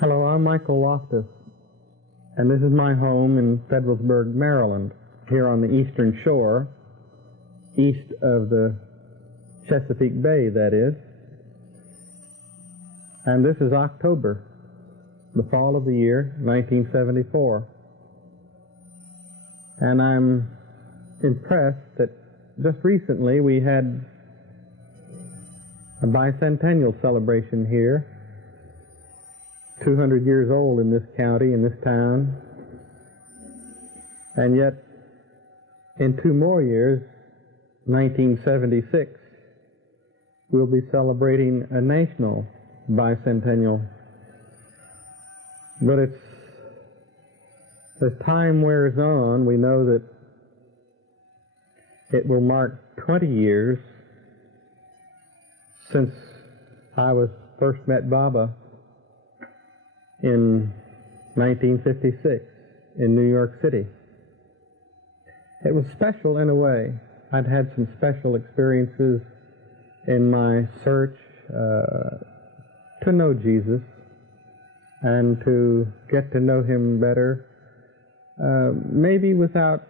Hello, I'm Michael Loftus, and this is my home in Federalsburg, Maryland, here on the eastern shore, east of the Chesapeake Bay, that is. And this is October, the fall of the year, 1974. And I'm impressed that just recently we had a bicentennial celebration here, 200 years old in this county, in this town. And yet, in 2 more years, 1976, we'll be celebrating a national bicentennial. But as time wears on, we know that it will mark 20 years since I first met Baba in 1956 in New York City. It was special in a way. I'd had some special experiences in my search to know Jesus and to get to know him better, maybe without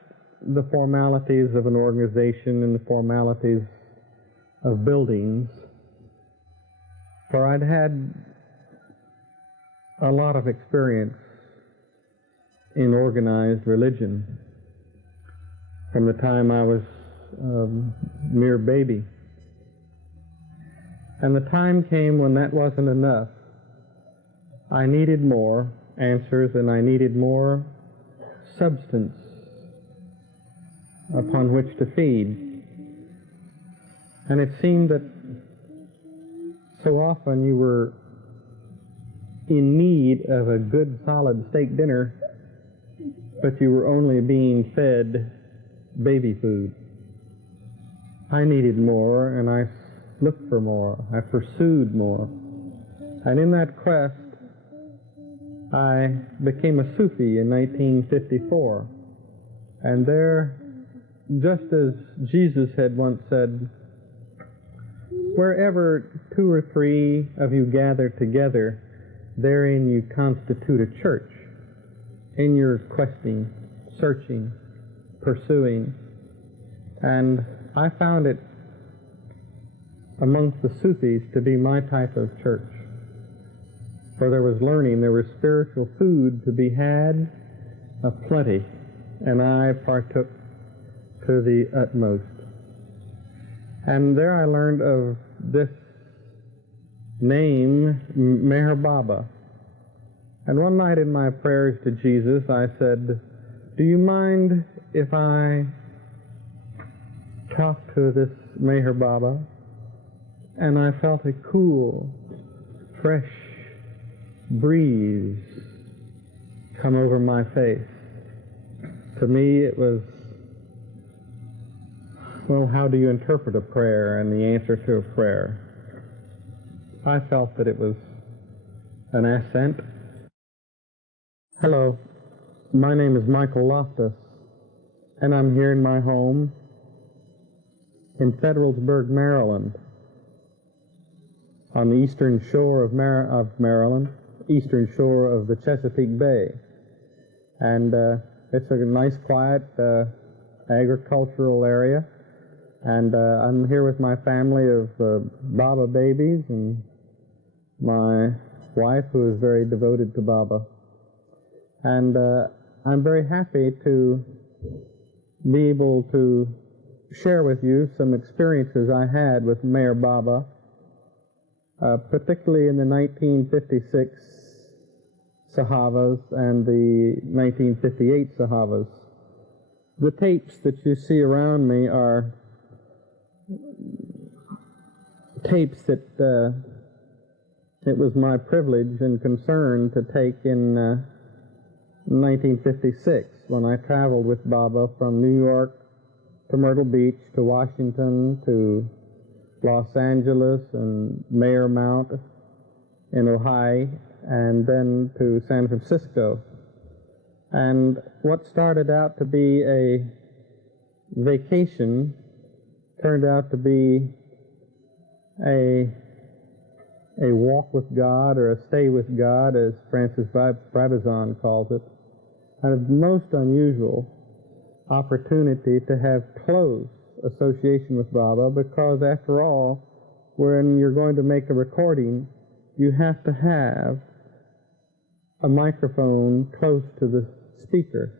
the formalities of an organization and the formalities of buildings, for I'd had a lot of experience in organized religion from the time I was a mere baby. And the time came when that wasn't enough. I needed more answers, and I needed more substance upon which to feed. And it seemed that so often you were in need of a good solid steak dinner, but you were only being fed baby food. I needed more, and I looked for more. I pursued more. And in that quest, I became a Sufi in 1954. And there, just as Jesus had once said, wherever 2 or 3 of you gather together, therein you constitute a church, in your questing, searching, pursuing. And I found it amongst the Sufis to be my type of church. For there was learning, there was spiritual food to be had aplenty, and I partook to the utmost. And there I learned of this name, Meher Baba. And one night in my prayers to Jesus, I said, do you mind if I talk to this Meher Baba? And I felt a cool, fresh breeze come over my face. To me, it was, well, how do you interpret a prayer and the answer to a prayer? I felt that it was an ascent. Hello, my name is Michael Loftus, and I'm here in my home in Federalsburg, Maryland, on the eastern shore of Maryland, eastern shore of the Chesapeake Bay. And it's a nice, quiet agricultural area. And I'm here with my family of Baba babies and my wife, who is very devoted to Baba. And I'm very happy to be able to share with you some experiences I had with Meher Baba, particularly in the 1956 Sahavas and the 1958 Sahavas. The tapes that you see around me are tapes that it was my privilege and concern to take in 1956, when I traveled with Baba from New York to Myrtle Beach to Washington to Los Angeles and Mayor Mount in Ohio, and then to San Francisco. And what started out to be a vacation turned out to be a a walk with God or a stay with God, as Francis Brabazon calls it, a most unusual opportunity to have close association with Baba, because after all, when you're going to make a recording, you have to have a microphone close to the speaker.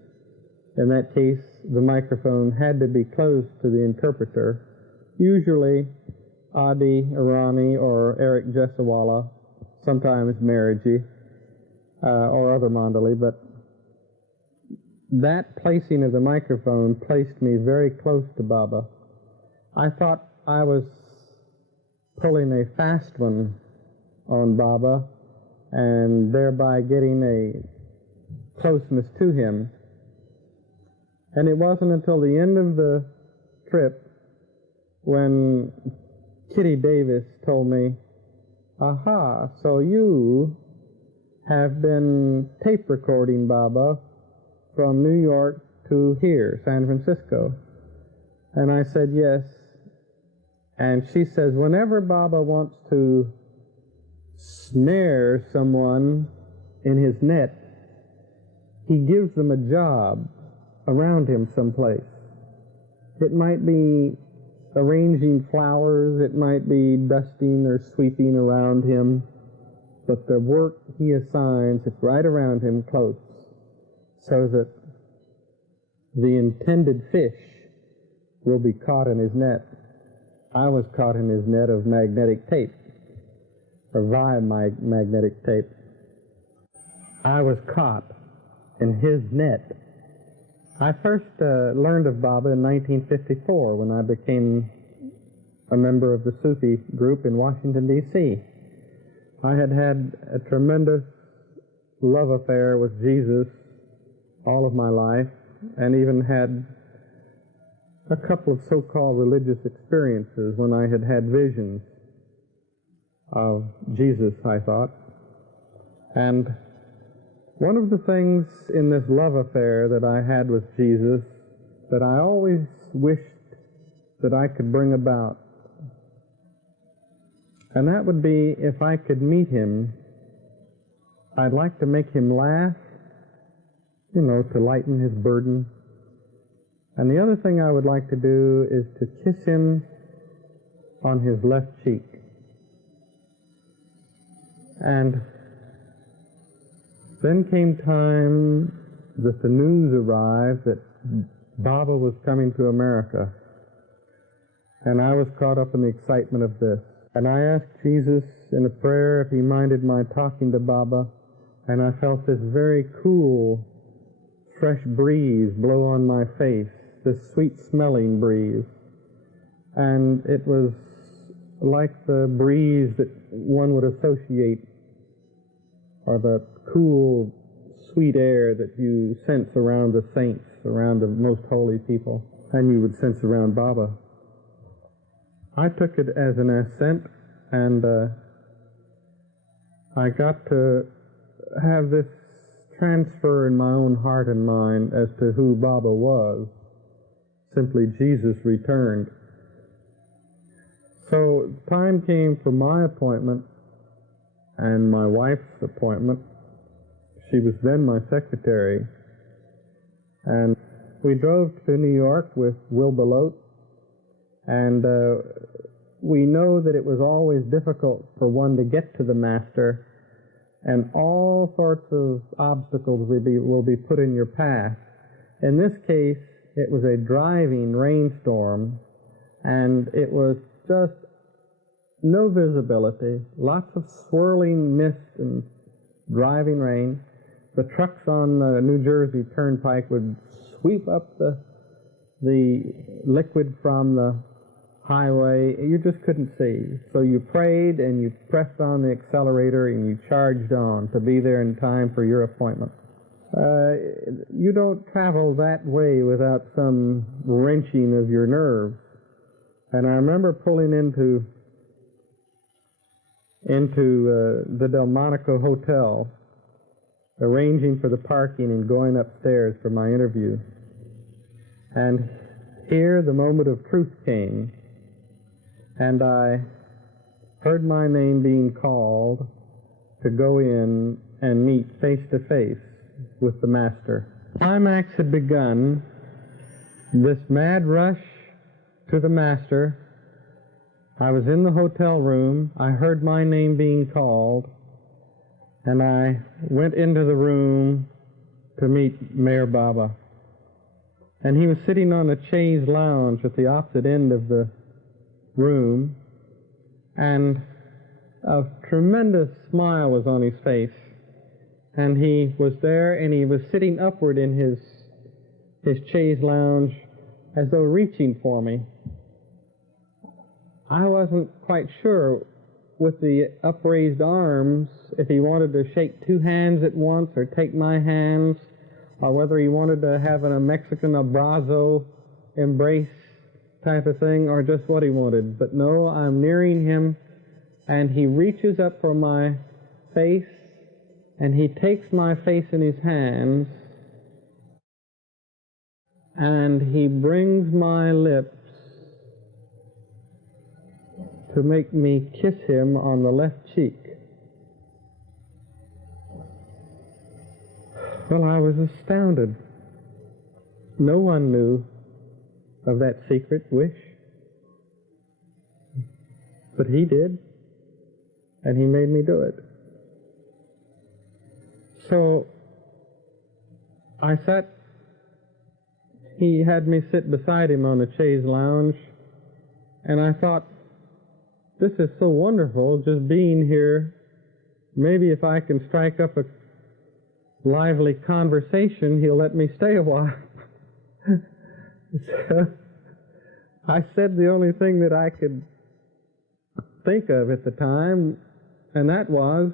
In that case, the microphone had to be close to the interpreter, usually Adi Irani or Eric Jesawala, sometimes Maharaji, or other Mandali, but that placing of the microphone placed me very close to Baba. I thought I was pulling a fast one on Baba and thereby getting a closeness to him. And it wasn't until the end of the trip when Kitty Davis told me, "Aha, so you have been tape recording Baba from New York to here, San Francisco." And I said, "Yes." And she says, "Whenever Baba wants to snare someone in his net, he gives them a job around him someplace. It might be arranging flowers, it might be dusting or sweeping around him, but the work he assigns is right around him close, so that the intended fish will be caught in his net." I was caught in his net of magnetic tape, or via magnetic tape. I was caught in his net. I first learned of Baba in 1954 when I became a member of the Sufi group in Washington, D.C. I had had a tremendous love affair with Jesus all of my life, and even had a couple of so-called religious experiences when I had had visions of Jesus, I thought. And one of the things in this love affair that I had with Jesus that I always wished that I could bring about, and that would be, if I could meet him, I'd like to make him laugh, you know, to lighten his burden. And the other thing I would like to do is to kiss him on his left cheek. And then came time that the news arrived that Baba was coming to America. And I was caught up in the excitement of this. And I asked Jesus in a prayer if he minded my talking to Baba, and I felt this very cool, fresh breeze blow on my face, this sweet-smelling breeze. And it was like the breeze that one would associate, or the cool, sweet air that you sense around the saints, around the most holy people, and you would sense around Baba. I took it as an ascent, and I got to have this transfer in my own heart and mind as to who Baba was, simply Jesus returned. So time came for my appointment and my wife's appointment. She was then my secretary. And we drove to New York with Will Belote, and we know that it was always difficult for one to get to the master, and all sorts of obstacles will be put in your path. In this case, it was a driving rainstorm, and it was just no visibility, lots of swirling mist and driving rain. The trucks on the New Jersey Turnpike would sweep up the liquid from the highway. You just couldn't see. So you prayed and you pressed on the accelerator and you charged on to be there in time for your appointment. You don't travel that way without some wrenching of your nerves. And I remember pulling into the Delmonico Hotel, arranging for the parking and going upstairs for my interview. And here the moment of truth came, and I heard my name being called to go in and meet face to face with the Master. Climax had begun, this mad rush to the Master. I was in the hotel room, I heard my name being called, and I went into the room to meet Meher Baba. And he was sitting on a chaise lounge at the opposite end of the room, and a tremendous smile was on his face. And he was there, and he was sitting upward in his chaise lounge as though reaching for me. I wasn't quite sure with the upraised arms if he wanted to shake two hands at once or take my hands, or whether he wanted to have a Mexican abrazo embrace type of thing, or just what he wanted. But no, I'm nearing him, and he reaches up for my face, and he takes my face in his hands, and he brings my lips to make me kiss him on the left cheek. Well, I was astounded. No one knew of that secret wish, but he did, and he made me do it. So I sat, he had me sit beside him on the chaise lounge, and I thought, this is so wonderful, just being here. Maybe if I can strike up a lively conversation, he'll let me stay a while. So I said the only thing that I could think of at the time, and that was,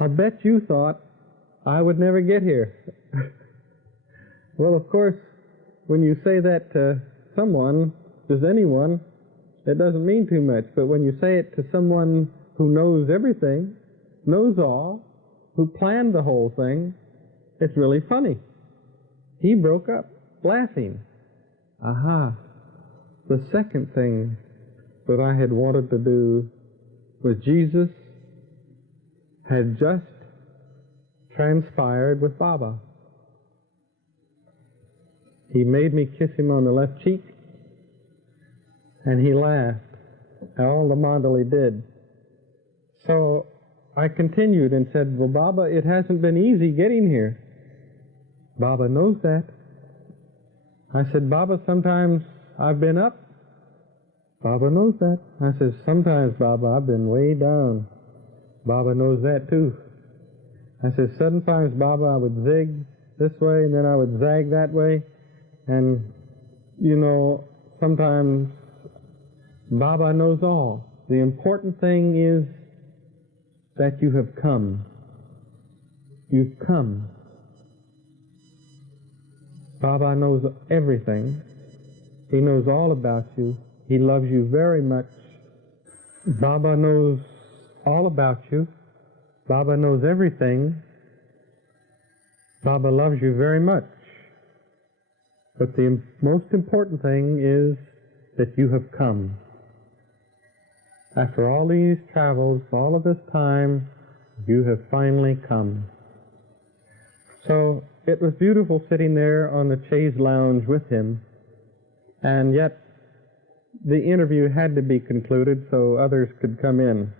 I bet you thought I would never get here. Well, of course, when you say that to someone, just anyone, it doesn't mean too much. But when you say it to someone who knows everything, knows all, who planned the whole thing, it's really funny. He broke up, laughing. Aha. The second thing that I had wanted to do was Jesus had just transpired with Baba. He made me kiss him on the left cheek, and he laughed. All the Mandali did. So I continued and said, well, Baba, it hasn't been easy getting here. Baba knows that. I said, Baba, sometimes I've been up. Baba knows that. I said, sometimes, Baba, I've been way down. Baba knows that too. I said, sometimes, Baba, I would zig this way, and then I would zag that way. And, you know, sometimes Baba knows all. The important thing is that you have come. You've come. Baba knows everything. He knows all about you. He loves you very much. Baba knows all about you. Baba knows everything. Baba loves you very much. But the most important thing is that you have come. After all these travels, all of this time, you have finally come. So it was beautiful sitting there on the chaise lounge with him, and yet the interview had to be concluded so others could come in.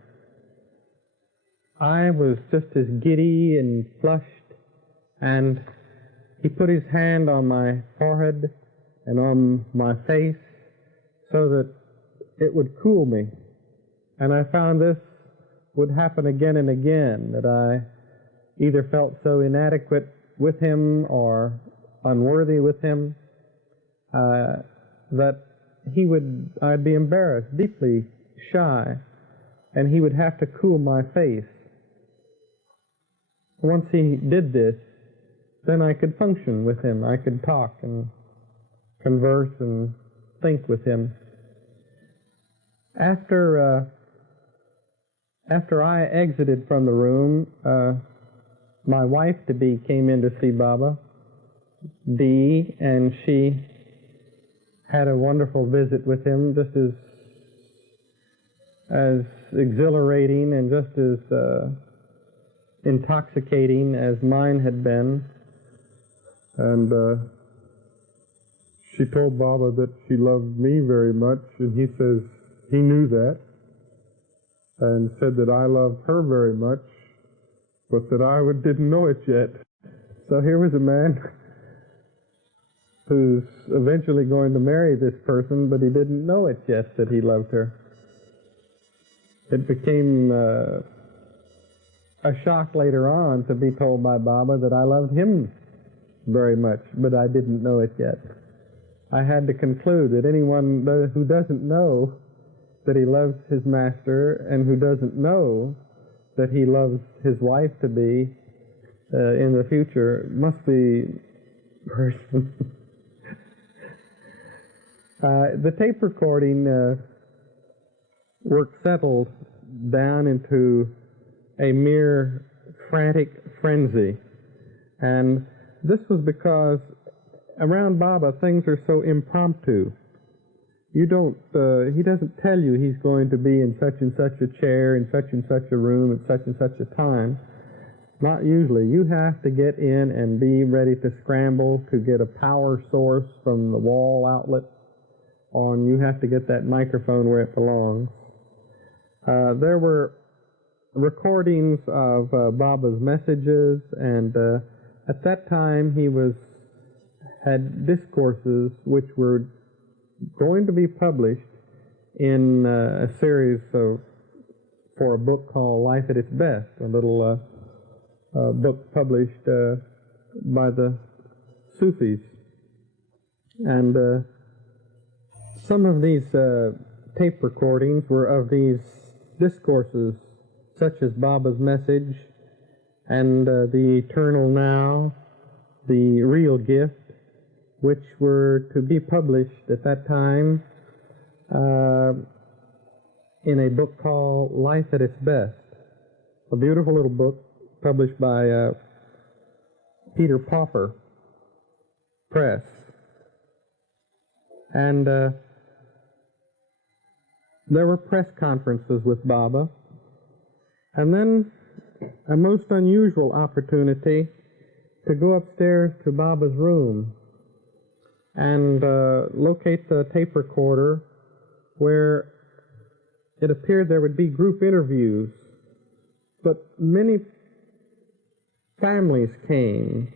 I was just as giddy and flushed, and he put his hand on my forehead and on my face so that it would cool me. And I found this would happen again and again, that I either felt so inadequate with him or unworthy with him that I'd be embarrassed, deeply shy, and he would have to cool my face. Once he did this, then I could function with him. I could talk and converse and think with him. After I exited from the room, my wife-to-be came in to see Baba, Dee, and she had a wonderful visit with him, just as exhilarating and just as intoxicating as mine had been. And she told Baba that she loved me very much, and he says he knew that, and said that I loved her very much, but that I didn't know it yet. So here was a man who's eventually going to marry this person, but he didn't know it yet that he loved her. It became a shock later on to be told by Baba that I loved him very much, but I didn't know it yet. I had to conclude that anyone who doesn't know that he loves his master and who doesn't know that he loves his wife to be in the future must be a person. The tape recording work settled down into a mere frantic frenzy. And this was because around Baba things are so impromptu. You don't, he doesn't tell you he's going to be in such and such a chair, in such and such a room, at such and such a time. Not usually. You have to get in and be ready to scramble to get a power source from the wall outlet on. You have to get that microphone where it belongs. There were recordings of Baba's messages, and at that time he had discourses which were going to be published in a series for a book called Life at Its Best, a little book published by the Sufis. And some of these tape recordings were of these discourses, such as Baba's message and the eternal now, the real gift, which were to be published at that time in a book called Life at Its Best, a beautiful little book published by Peter Popper Press. And there were press conferences with Baba, and then a most unusual opportunity to go upstairs to Baba's room and locate the tape recorder where it appeared there would be group interviews, but many families came.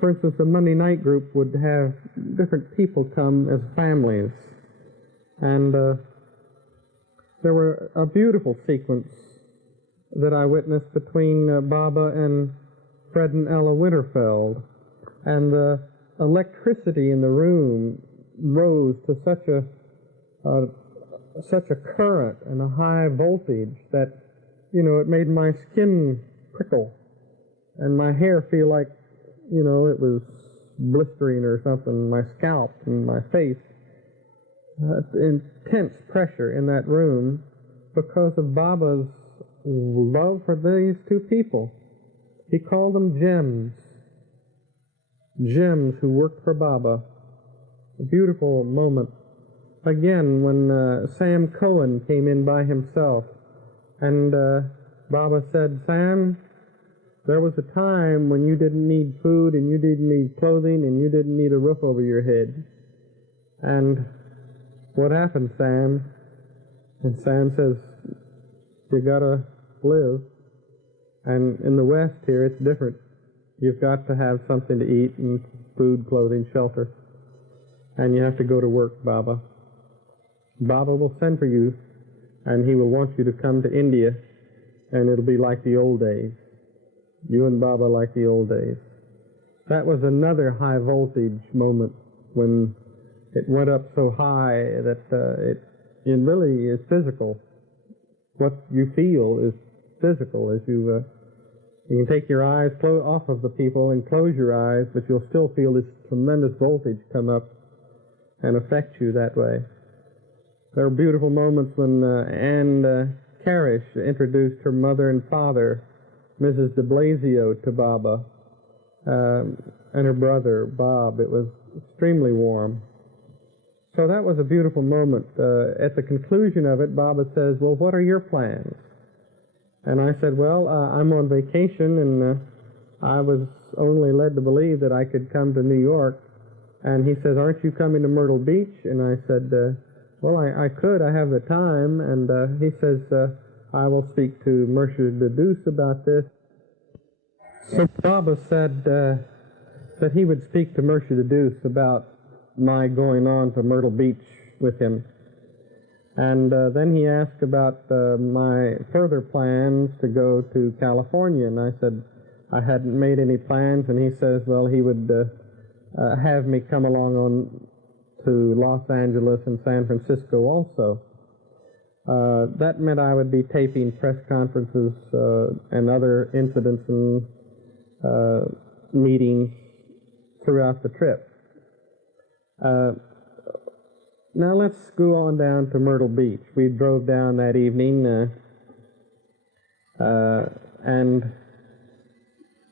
For instance, the Monday night group would have different people come as families. And there were a beautiful sequence that I witnessed between Baba and Fred and Ella Winterfeld. And the electricity in the room rose to such a current and a high voltage that, you know, it made my skin prickle and my hair feel like, you know, it was blistering or something, my scalp and my face. Intense pressure in that room because of Baba's love for these two people. He called them gems. Gems who worked for Baba. A beautiful moment. Again, when Sam Cohen came in by himself, and Baba said, "Sam, there was a time when you didn't need food, and you didn't need clothing, and you didn't need a roof over your head. And what happened, Sam?" And Sam says, "You gotta live. And in the West here, it's different. You've got to have something to eat, and food, clothing, shelter. And you have to go to work, Baba. Baba will send for you, and he will want you to come to India, and it'll be like the old days. You and Baba like the old days." That was another high voltage moment when it went up so high that it really is physical. What you feel is physical as you can take your eyes off of the people and close your eyes, but you'll still feel this tremendous voltage come up and affect you that way. There were beautiful moments when Anne Carish introduced her mother and father, Mrs. de Blasio, to Baba. and her brother, Bob. It was extremely warm. So that was a beautiful moment. At the conclusion of it, Baba says, well, what are your plans? And I said, well, I'm on vacation, and I was only led to believe that I could come to New York. And he says, aren't you coming to Myrtle Beach? And I said, well, I could. I have the time. And he says, I will speak to Mercer de Deuce about this. So Baba said that he would speak to Mercer de Deuce about my going on to Myrtle Beach with him. And then he asked about my further plans to go to California, and I said I hadn't made any plans, and he says, well, he would have me come along on to Los Angeles and San Francisco also. That meant I would be taping press conferences and other incidents and meetings throughout the trip. Now let's go on down to Myrtle Beach. We drove down that evening, and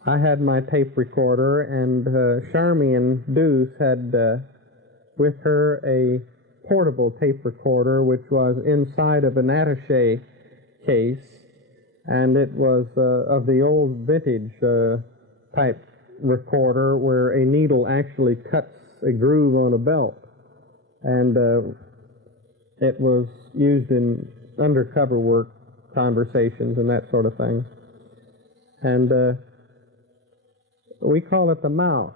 I had my tape recorder, and Charmian Deuce had with her a portable tape recorder, which was inside of an attaché case, and it was of the old vintage type recorder where a needle actually cuts a groove on a belt. And it was used in undercover work, conversations, and that sort of thing. And we call it the mouse.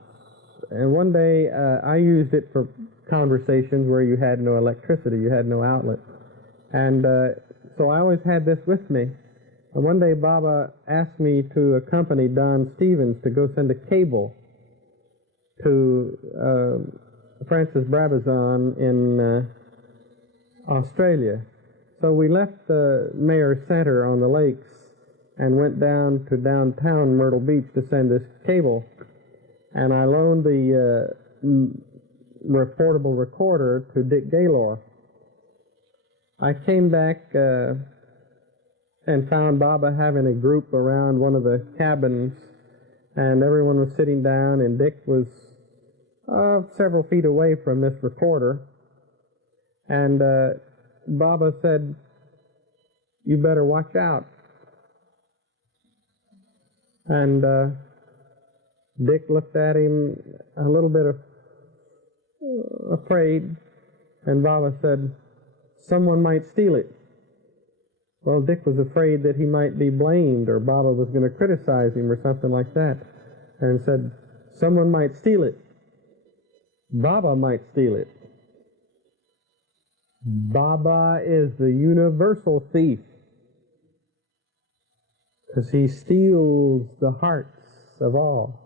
And one day I used it for conversations where you had no electricity, you had no outlet. And so I always had this with me. And one day Baba asked me to accompany Don Stevens to go send a cable to Francis Brabazon in Australia. So we left the Mayor's Center on the lakes and went down to downtown Myrtle Beach to send this cable. And I loaned the portable recorder to Dick Gaylor. I came back and found Baba having a group around one of the cabins, and everyone was sitting down, and Dick was several feet away from this recorder. And Baba said, you better watch out. And Dick looked at him a little bit afraid, and Baba said, someone might steal it. Well, Dick was afraid that he might be blamed, or Baba was going to criticize him or something like that, and said, someone might steal it. Baba might steal it. Baba is the universal thief, because he steals the hearts of all.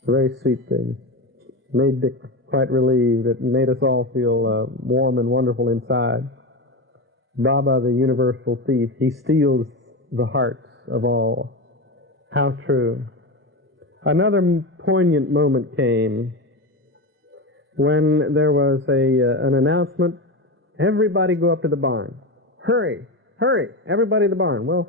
It's a very sweet thing. Made Dick quite relieved. It made us all feel warm and wonderful inside. Baba, the universal thief, he steals the hearts of all. How true. Another poignant moment came when there was an announcement, everybody go up to the barn. Hurry, hurry, everybody to the barn. Well,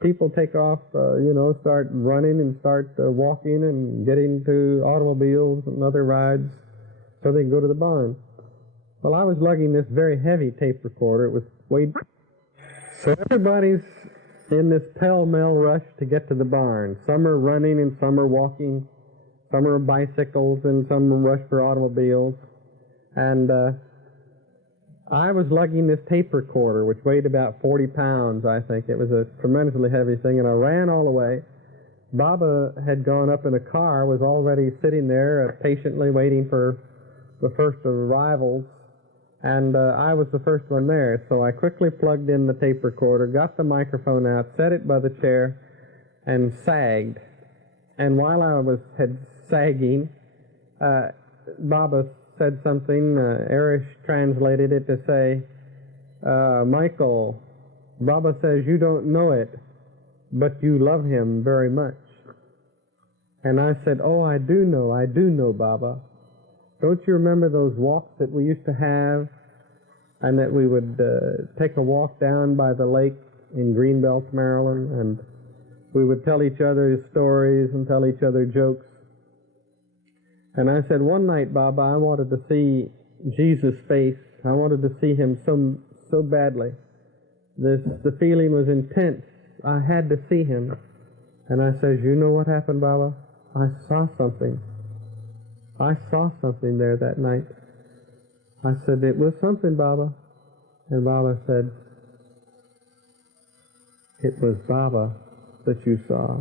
people take off, start running and start walking and getting to automobiles and other rides so they can go to the barn. Well, I was lugging this very heavy tape recorder. It was weighed. So everybody's in this pell-mell rush to get to the barn. Some are running and some are walking. Some are bicycles and some rush for automobiles. And I was lugging this tape recorder, which weighed about 40 pounds, I think. It was a tremendously heavy thing, and I ran all the way. Baba had gone up in a car, was already sitting there patiently waiting for the first arrivals. And I was the first one there, so I quickly plugged in the tape recorder, got the microphone out, set it by the chair, and sagged. And while I had sagging, Baba said something. Erish translated it to say, Michael, Baba says you don't know it, but you love him very much. And I said, oh, I do know, Baba. Don't you remember those walks that we used to have, and that we would take a walk down by the lake in Greenbelt, Maryland, and We would tell each other stories and tell each other jokes. And I said, one night, Baba, I wanted to see Jesus' face. I wanted to see him so badly. The feeling was intense. I had to see him. And I said, you know what happened, Baba? I saw something. I saw something there that night. I said, it was something, Baba. And Baba said, it was Baba that you saw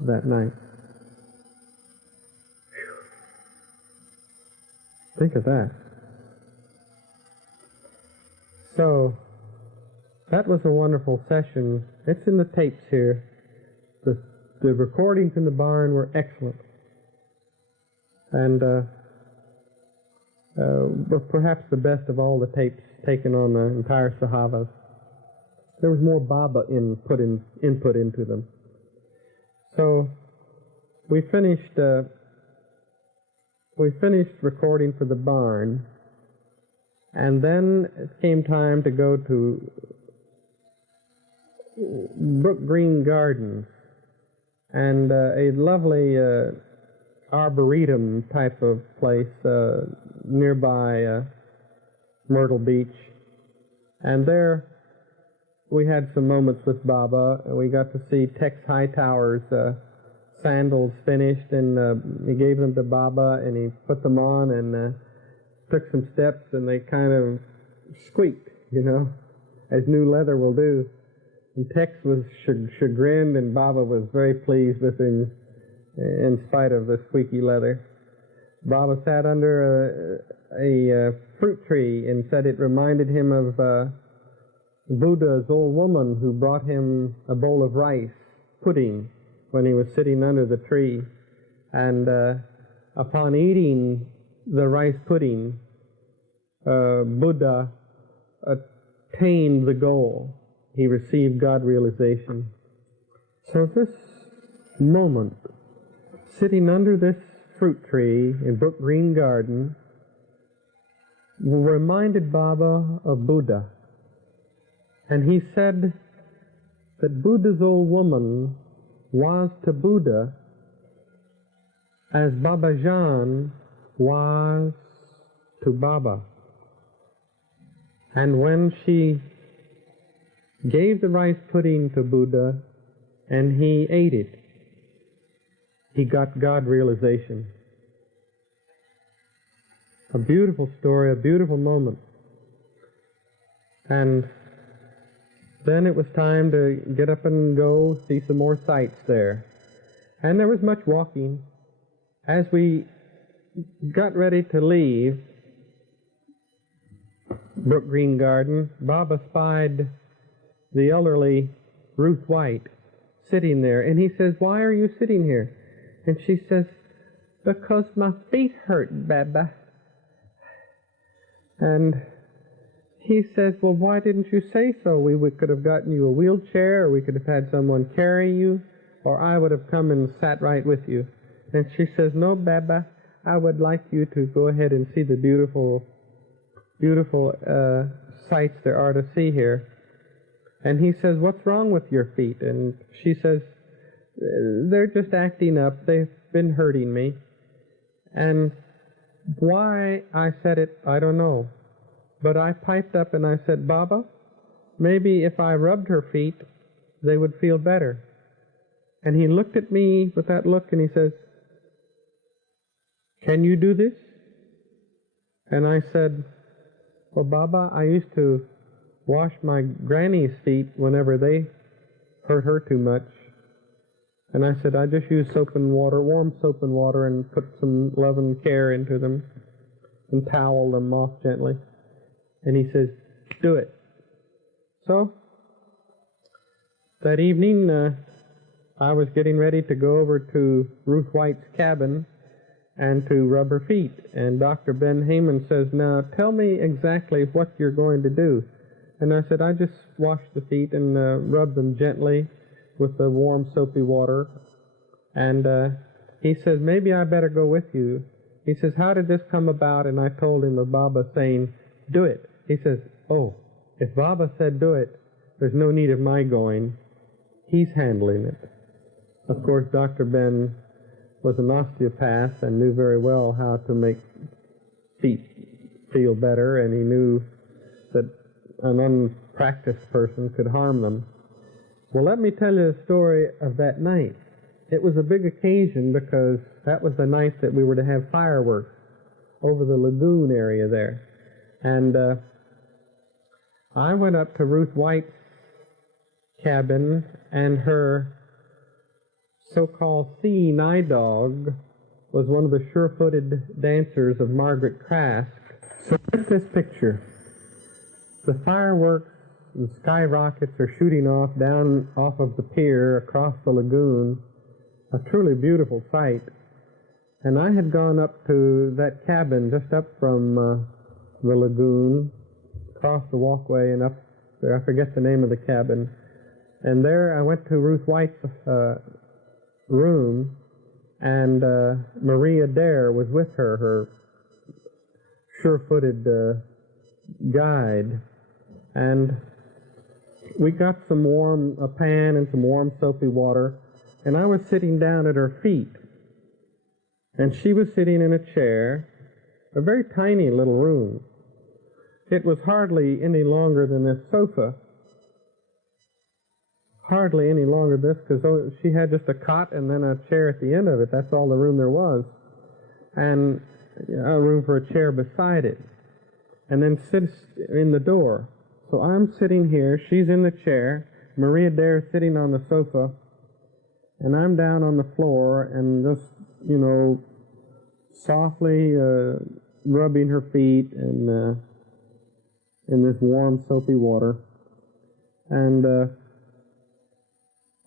that night. Whew. Think of that. So, that was a wonderful session. It's in the tapes here. The recordings in the barn were excellent. And were perhaps the best of all the tapes taken on the entire Sahavas. There was more Baba input into them. So we finished recording for the barn, and then it came time to go to Brook Green Gardens, and a lovely arboretum type of place nearby Myrtle Beach. And there we had some moments with Baba, and we got to see Tex Hightower's sandals finished, and he gave them to Baba, and he put them on and took some steps, and they kind of squeaked, you know, as new leather will do. And Tex was chagrined, and Baba was very pleased with him in spite of the squeaky leather. Baba sat under a fruit tree and said it reminded him of Buddha's old woman who brought him a bowl of rice pudding when he was sitting under the tree. And upon eating the rice pudding, Buddha attained the goal. He received God realization. So this moment, sitting under this fruit tree in Brook Green Garden, reminded Baba of Buddha. And he said that Buddha's old woman was to Buddha as Babajan was to Baba. And when she gave the rice pudding to Buddha and he ate it, he got God realization. A beautiful story, a beautiful moment. And then it was time to get up and go see some more sights there. And there was much walking. As we got ready to leave Brook Green Garden, Baba spied the elderly Ruth White sitting there. And he says, why are you sitting here? And she says, because my feet hurt, Baba. And he says, well, why didn't you say so? We could have gotten you a wheelchair, or we could have had someone carry you, or I would have come and sat right with you. And she says, no, Baba, I would like you to go ahead and see the beautiful sights there are to see here. And he says, what's wrong with your feet? And she says, they're just acting up. They've been hurting me. And why I said it, I don't know. But I piped up and I said, Baba, maybe if I rubbed her feet, they would feel better. And he looked at me with that look and he says, can you do this? And I said, well, Baba, I used to wash my granny's feet whenever they hurt her too much. And I said, I just use soap and water, warm soap and water, and put some love and care into them and towel them off gently. And he says, do it. So, that evening, I was getting ready to go over to Ruth White's cabin and to rub her feet. And Dr. Ben Heyman says, now tell me exactly what you're going to do. And I said, I just wash the feet and rub them gently with the warm soapy water. And he says, maybe I better go with you. He says, how did this come about? And I told him of Baba saying, do it. He says, oh, if Baba said do it, there's no need of my going. He's handling it. Of course, Dr. Ben was an osteopath and knew very well how to make feet feel better, and he knew that an unpracticed person could harm them. Well, let me tell you the story of that night. It was a big occasion because that was the night that we were to have fireworks over the lagoon area there. And I went up to Ruth White's cabin, and her so-called seeing eye dog was one of the sure-footed dancers of Margaret Crask. So here's this picture. The fireworks and skyrockets are shooting off down off of the pier across the lagoon, a truly beautiful sight. And I had gone up to that cabin just up from the lagoon, across the walkway and up there. I forget the name of the cabin. And there I went to Ruth White's room, and Marie Adair was with her, her sure-footed guide. And we got a pan and some warm soapy water, and I was sitting down at her feet. And she was sitting in a chair, a very tiny little room. It was hardly any longer than this sofa. Hardly any longer than this, because she had just a cot and then a chair at the end of it. That's all the room there was. And a room for a chair beside it. And then sits in the door. So I'm sitting here, she's in the chair, Maria Adair sitting on the sofa, and I'm down on the floor and just, you know, softly rubbing her feet and in this warm soapy water. And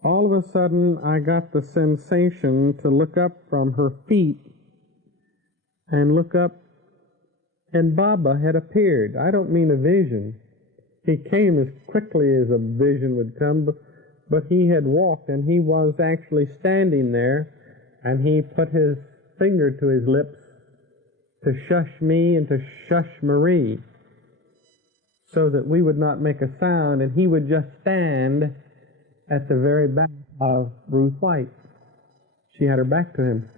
all of a sudden I got the sensation to look up from her feet and look up, and Baba had appeared. I don't mean a vision. He came as quickly as a vision would come, but he had walked, and he was actually standing there, and he put his finger to his lips to shush me and to shush Marie, so that we would not make a sound, and he would just stand at the very back of Ruth White. She had her back to him.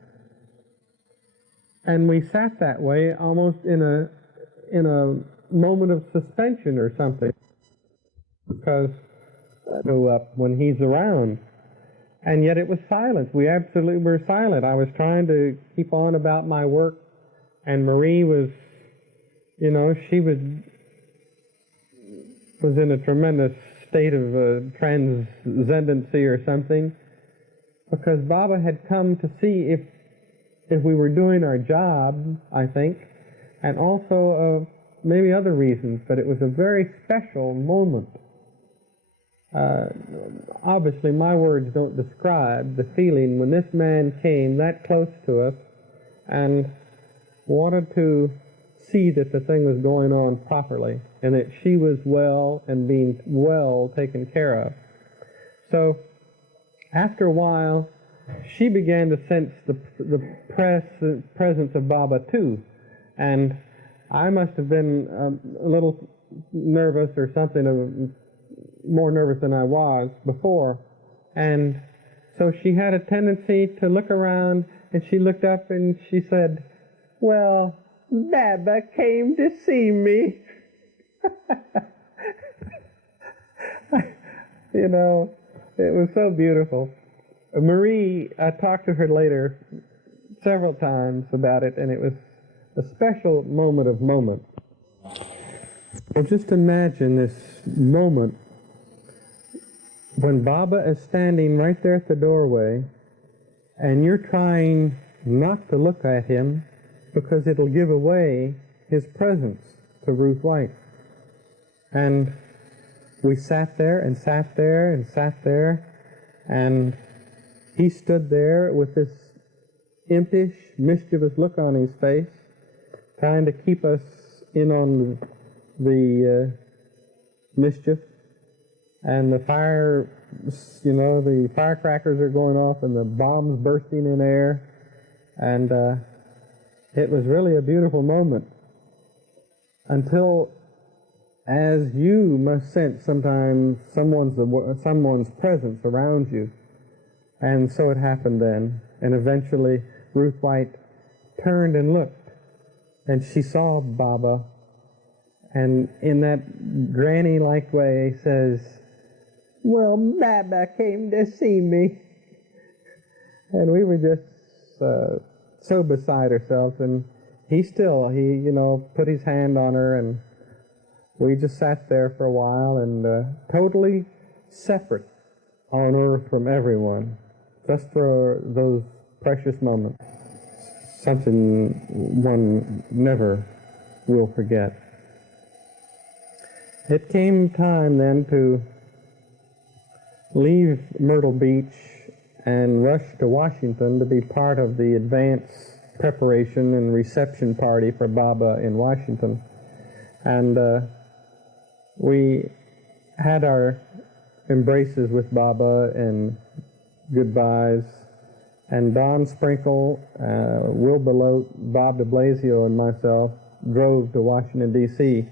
And we sat that way almost in a moment of suspension or something, because I go up when he's around. And yet it was silence. We absolutely were silent. I was trying to keep on about my work, and Marie was, you know, she was in a tremendous state of transcendency or something, because Baba had come to see if we were doing our job, I think, and also maybe other reasons, but it was a very special moment. Obviously, my words don't describe the feeling when this man came that close to us and wanted to see that the thing was going on properly and that she was well and being well taken care of. So, after a while, she began to sense the presence of Baba too, and I must have been a little nervous or something, more nervous than I was before, and so she had a tendency to look around, and she looked up and she said, "Well, Baba came to see me." You know, it was so beautiful. Marie, I talked to her later several times about it, and it was a special moment. Well, just imagine this moment when Baba is standing right there at the doorway, and you're trying not to look at him because it'll give away his presence to Ruth White. And we sat there and sat there and sat there, and he stood there with this impish, mischievous look on his face, trying to keep us in on the mischief. And the fire, you know, the firecrackers are going off and the bombs bursting in air. And it was really a beautiful moment. Until, as you must sense sometimes someone's presence around you. And so it happened then. And eventually Ruth White turned and looked, and she saw Baba, and in that granny-like way says, "Well, Baba came to see me." And we were just so beside ourselves, and he put his hand on her, and we just sat there for a while, and totally separate on earth from everyone, just for those precious moments. Something one never will forget. It came time then to leave Myrtle Beach and rush to Washington to be part of the advance preparation and reception party for Baba in Washington. And we had our embraces with Baba and goodbyes, and Don Sprinkle, Will Belote, Bob de Blasio, and myself drove to Washington, D.C.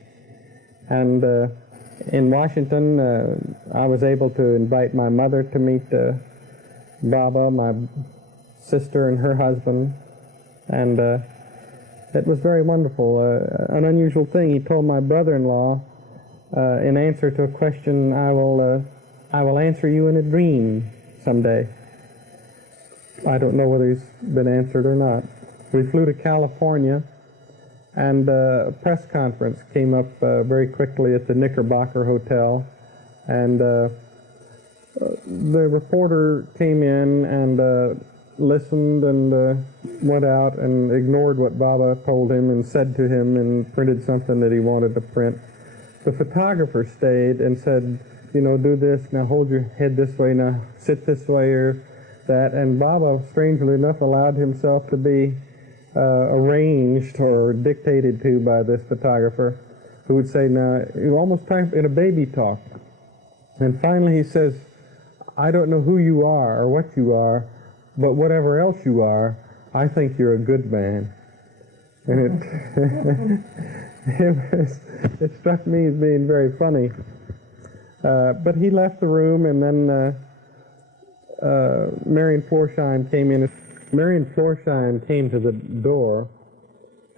And in Washington, I was able to invite my mother to meet Baba, my sister and her husband, and it was very wonderful. An unusual thing, he told my brother-in-law, in answer to a question, I will answer you in a dream someday. I don't know whether he's been answered or not. We flew to California, and a press conference came up very quickly at the Knickerbocker Hotel, and the reporter came in and listened and went out and ignored what Baba told him and said to him and printed something that he wanted to print. The photographer stayed and said, do this, now hold your head this way, now sit this way or that. And Baba, strangely enough, allowed himself to be arranged or dictated to by this photographer, who would say, now, you almost type in a baby talk. And finally he says, I don't know who you are or what you are, but whatever else you are, I think you're a good man. And it struck me as being very funny. But he left the room, and then Marion Florsheim came in. Marion Florsheim came to the door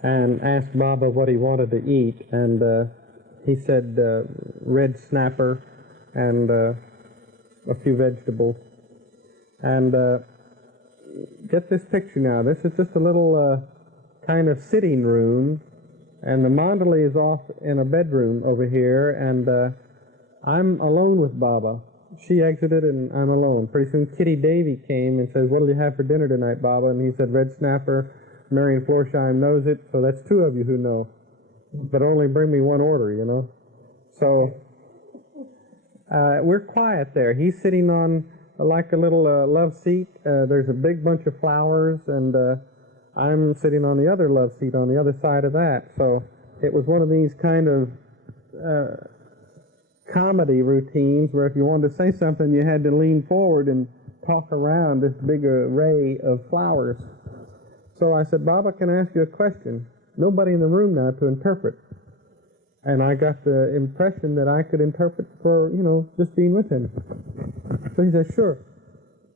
and asked Baba what he wanted to eat, and he said red snapper and a few vegetables. And get this picture now. This is just a little kind of sitting room, and the Mandali is off in a bedroom over here, and I'm alone with Baba. She exited, and I'm alone. Pretty soon Kitty Davy came and says, what will you have for dinner tonight, Baba? And he said, red snapper. Marion Florsheim knows it, so that's two of you who know. But only bring me one order, So we're quiet there. He's sitting on like a little love seat. There's a big bunch of flowers, and I'm sitting on the other love seat on the other side of that. So it was one of these kind of comedy routines where if you wanted to say something, you had to lean forward and talk around this big array of flowers. So I said, Baba, can I ask you a question? Nobody in the room now to interpret. And I got the impression that I could interpret for, just being with him. So he said, sure.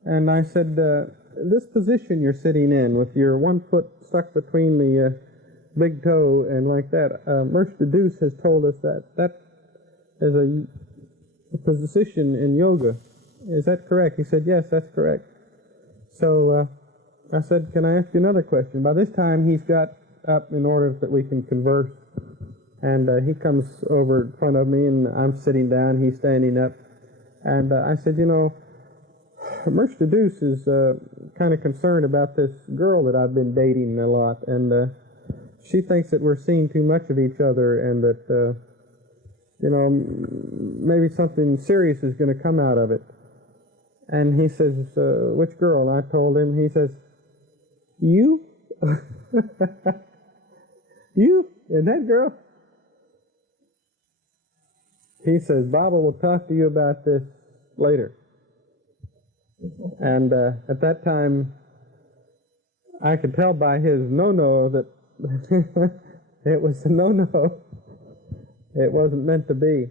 And I said, this position you're sitting in with your one foot stuck between the big toe and like that, Mersh the Deuce has told us that is a position in yoga. Is that correct? He said, yes, that's correct. So I said, can I ask you another question? By this time, he's got up in order that we can converse. And he comes over in front of me, and I'm sitting down, he's standing up. And I said, Mersh the Deuce is kind of concerned about this girl that I've been dating a lot. And she thinks that we're seeing too much of each other, and that maybe something serious is going to come out of it. And he says, which girl? And I told him. He says, you? You? And that girl? He says, Baba will talk to you about this later. And at that time, I could tell by his no-no that it was a no-no. It wasn't meant to be.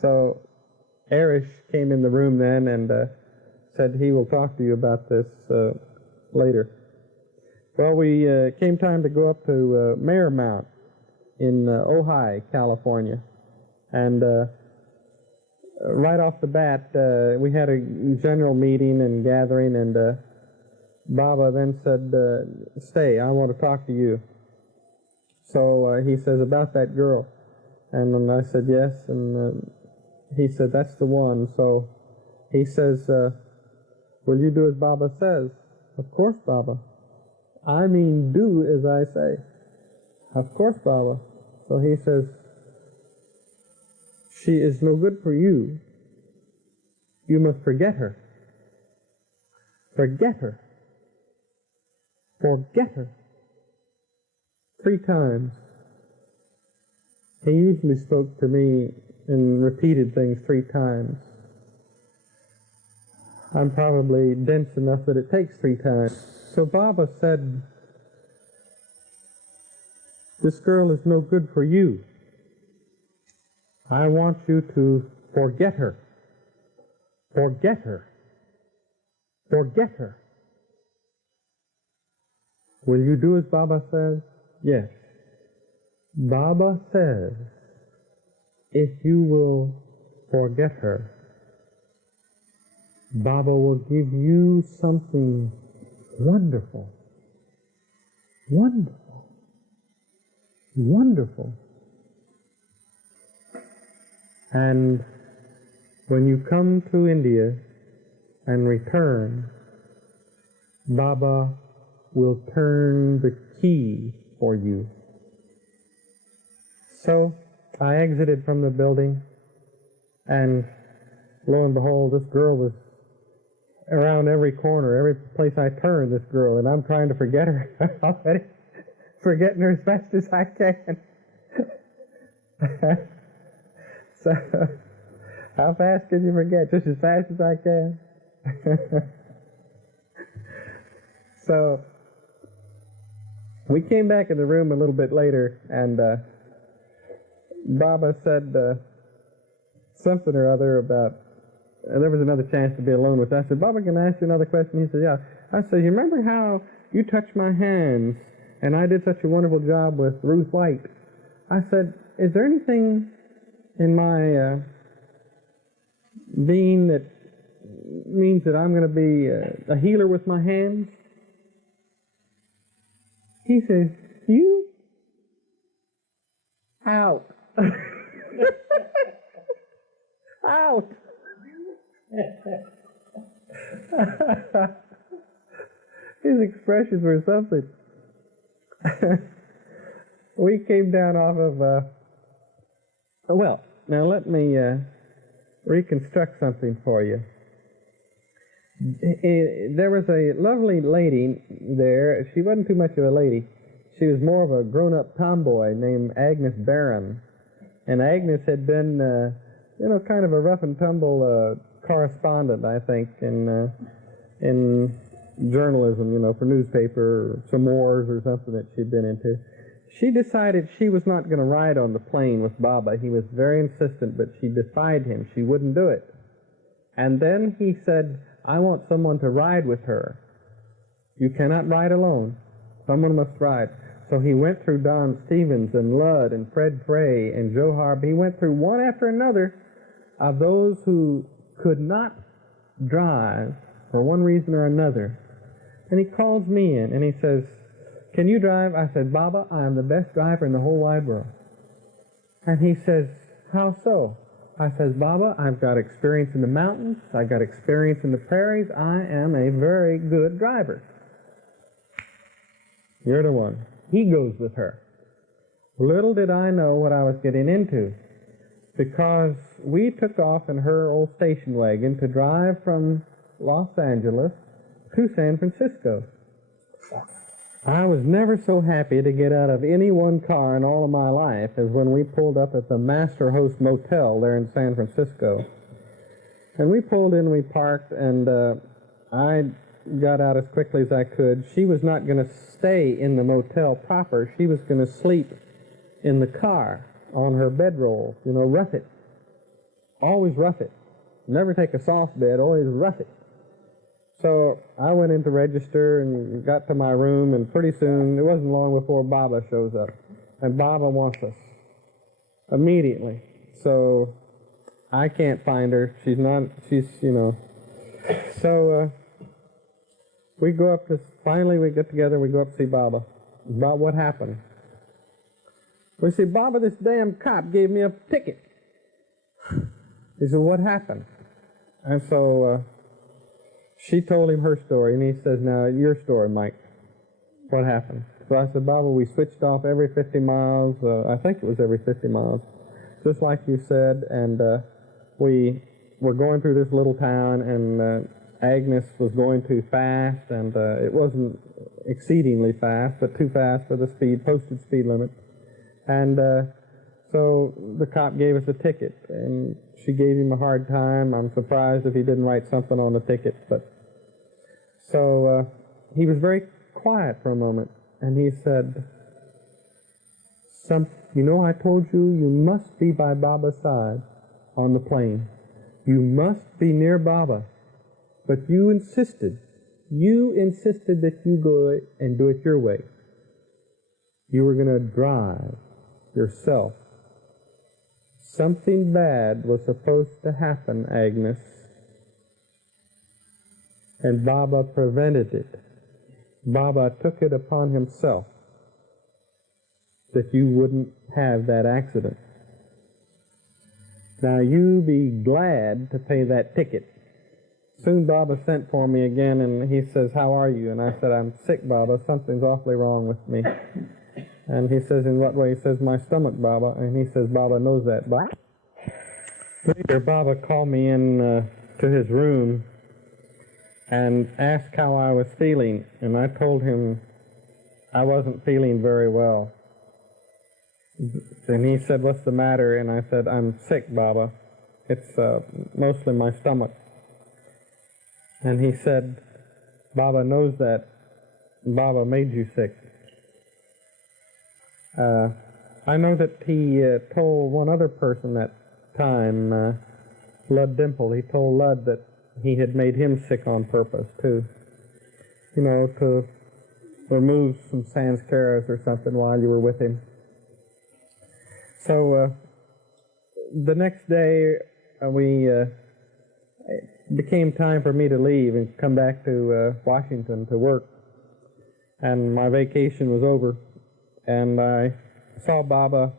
So Arish came in the room then and said he will talk to you about this later. Well, we came time to go up to Mayor Mount in Ojai, California. And right off the bat, we had a general meeting and gathering, and Baba then said, stay, I want to talk to you. So he says, about that girl. And then I said, yes, and he said, that's the one. So he says, will you do as Baba says? Of course, Baba. I mean, do as I say. Of course, Baba. So he says, she is no good for you. You must forget her. Forget her. Forget her. 3 times. He usually spoke to me and repeated things 3 times. I'm probably dense enough that it takes 3 times. So Baba said, this girl is no good for you. I want you to forget her. Forget her. Forget her. Will you do as Baba says? Yes. Baba says, if you will forget her, Baba will give you something wonderful. Wonderful. Wonderful. And when you come to India and return, Baba will turn the key for you. So I exited from the building, and lo and behold, this girl was around every corner, every place I turned, this girl, and I'm trying to forget her already, forgetting her as fast as I can. So, how fast can you forget? Just as fast as I can. So, we came back in the room a little bit later, and Baba said something or other about, there was another chance to be alone with us. I said, Baba, can I ask you another question? He said, yeah. I said, you remember how you touched my hands, and I did such a wonderful job with Ruth White? I said, is there anything in my being that means that I'm going to be a healer with my hands? He says, you? Out. Out. His expressions were something. We came down off of, well, now let me reconstruct something for you. There was a lovely lady there. She wasn't too much of a lady. She was more of a grown-up tomboy named Agnes Barron. And Agnes had been, kind of a rough-and-tumble correspondent, I think, in journalism, for newspaper, or some wars or something that she'd been into. She decided she was not going to ride on the plane with Baba. He was very insistent, but she defied him. She wouldn't do it. And then he said, I want someone to ride with her. You cannot ride alone. Someone must ride. So he went through Don Stevens and Ludd and Fred Frey and Joe Harb. He went through one after another of those who could not drive for one reason or another. And he calls me in and he says, can you drive? I said, Baba, I am the best driver in the whole wide world. And he says, how so? I says, Baba, I've got experience in the mountains. I've got experience in the prairies. I am a very good driver. You're the one. He goes with her. Little did I know what I was getting into, because we took off in her old station wagon to drive from Los Angeles to San Francisco. I was never so happy to get out of any one car in all of my life as when we pulled up at the Master Host Motel there in San Francisco. And we pulled in, we parked, and I got out as quickly as I could. She was not going to stay in the motel proper. She was going to sleep in the car on her bedroll, rough it. Always rough it. Never take a soft bed, always rough it. So I went in to register and got to my room, and pretty soon, it wasn't long before Baba shows up. And Baba wants us immediately. So I can't find her. She's, you know. So we go up to, finally we get together and we go up to see Baba. About what happened. We say, Baba, this damn cop gave me a ticket. He said, what happened? And so she told him her story, and he says, now, your story, Mike. What happened? So I said, Baba, we switched off every 50 miles. I think it was every 50 miles, just like you said, and we were going through this little town, and Agnes was going too fast, and it wasn't exceedingly fast, but too fast for the posted speed limit. And so the cop gave us a ticket, and she gave him a hard time. I'm surprised if he didn't write something on the ticket. But so he was very quiet for a moment, and he said, you know, I told you, you must be by Baba's side on the plane. You must be near Baba. But you insisted that you go and do it your way. You were going to drive yourself. Something bad was supposed to happen, Agnes, and Baba prevented it. Baba took it upon himself that you wouldn't have that accident. Now you be glad to pay that ticket. Soon Baba sent for me again, and he says, how are you? And I said, I'm sick, Baba. Something's awfully wrong with me. And he says, in what way? He says, my stomach, Baba. And he says, Baba knows that. Later, Baba called me in to his room and asked how I was feeling. And I told him I wasn't feeling very well. And he said, what's the matter? And I said, I'm sick, Baba. It's mostly my stomach. And he said, Baba knows that. Baba made you sick. I know that he told one other person that time, Lud Dimple, he told Lud that he had made him sick on purpose to, you know, to remove some sanskaras or something while you were with him. So the next day it became time for me to leave and come back to Washington to work, and my vacation was over. And I saw Baba,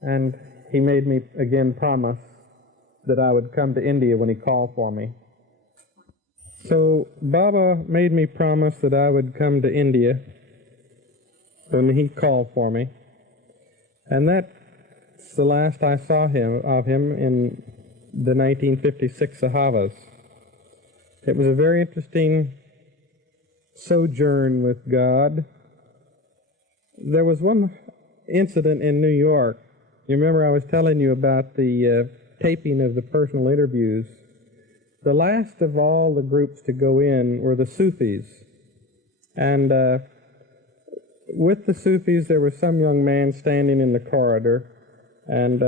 and he made me again promise that I would come to India when he called for me. So Baba made me promise that I would come to India when he called for me. And that's the last I saw of him in the 1956 Sahavas. It was a very interesting sojourn with God. There was one incident in New York. You remember I was telling you about the taping of the personal interviews. The last of all the groups to go in were the Sufis. And with the Sufis, there was some young man standing in the corridor, and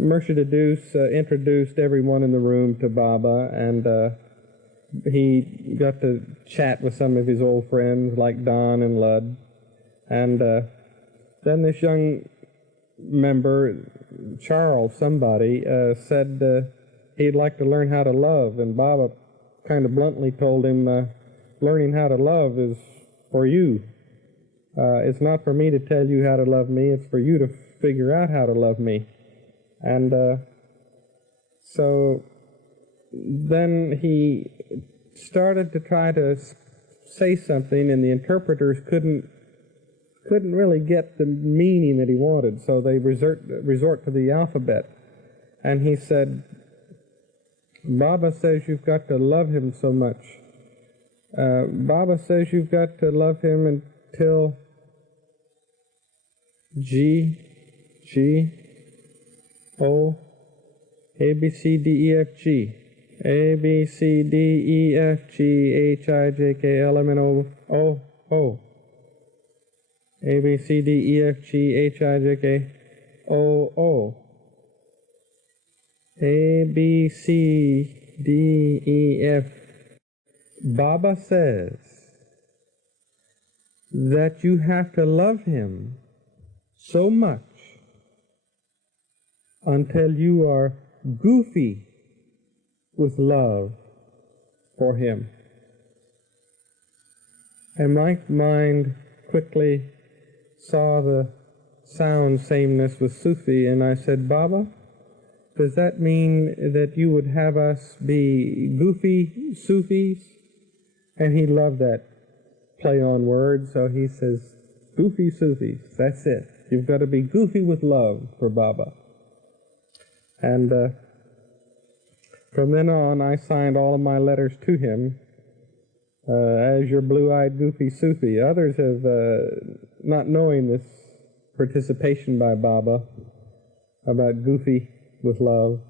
Murshid Adus introduced everyone in the room to Baba, and he got to chat with some of his old friends like Don and Lud. And then this young member, Charles somebody, said he'd like to learn how to love, and Baba kind of bluntly told him, learning how to love is for you. It's not for me to tell you how to love me, it's for you to figure out how to love me. And so then he started to try to say something, and the interpreters couldn't really get the meaning that he wanted, so they resort to the alphabet. And he said, Baba says you've got to love him so much. Baba says you've got to love him until G, O, A, B, C, D, E, F, G. A, B, C, D, E, F, G, H, I, J, K, L, M, N, O, O. A, B, C, D, E, F, G, H, I, J, K, O, O. A, B, C, D, E, F, Baba says that you have to love him so much until you are goofy with love for him. And my mind quickly saw the sound sameness with Sufi, and I said, Baba, does that mean that you would have us be goofy Sufis? And he loved that play on words, so he says, goofy Sufis, that's it. You've got to be goofy with love for Baba. And from then on, I signed all of my letters to him as your blue-eyed goofy Sufi. Others have, not knowing this participation by Baba about goofy with love,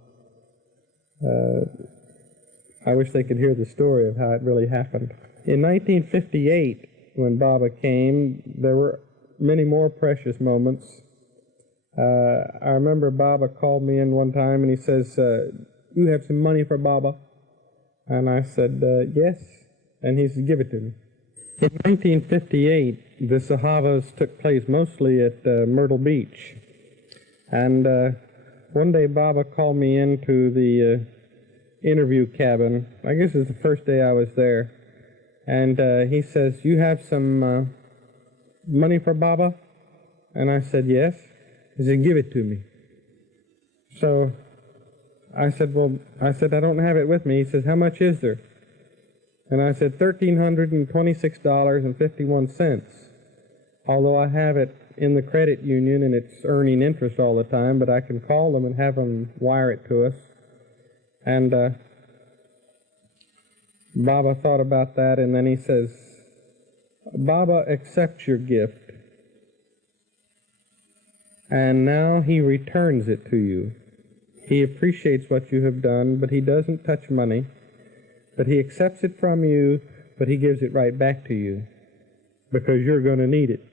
I wish they could hear the story of how it really happened. In 1958, when Baba came, there were many more precious moments. I remember Baba called me in one time and he says, you have some money for Baba? And I said, yes. And he said, give it to me. In 1958, the Sahavas took place mostly at Myrtle Beach. And one day Baba called me into the interview cabin. I guess it was the first day I was there. And he says, you have some money for Baba? And I said, yes. He said, give it to me. So I said, I don't have it with me. He says, how much is there? And I said, $1,326.51. Although I have it in the credit union and it's earning interest all the time, but I can call them and have them wire it to us. And Baba thought about that, and then he says, Baba accepts your gift, and now he returns it to you. He appreciates what you have done, but he doesn't touch money. But he accepts it from you, but he gives it right back to you, because you're going to need it.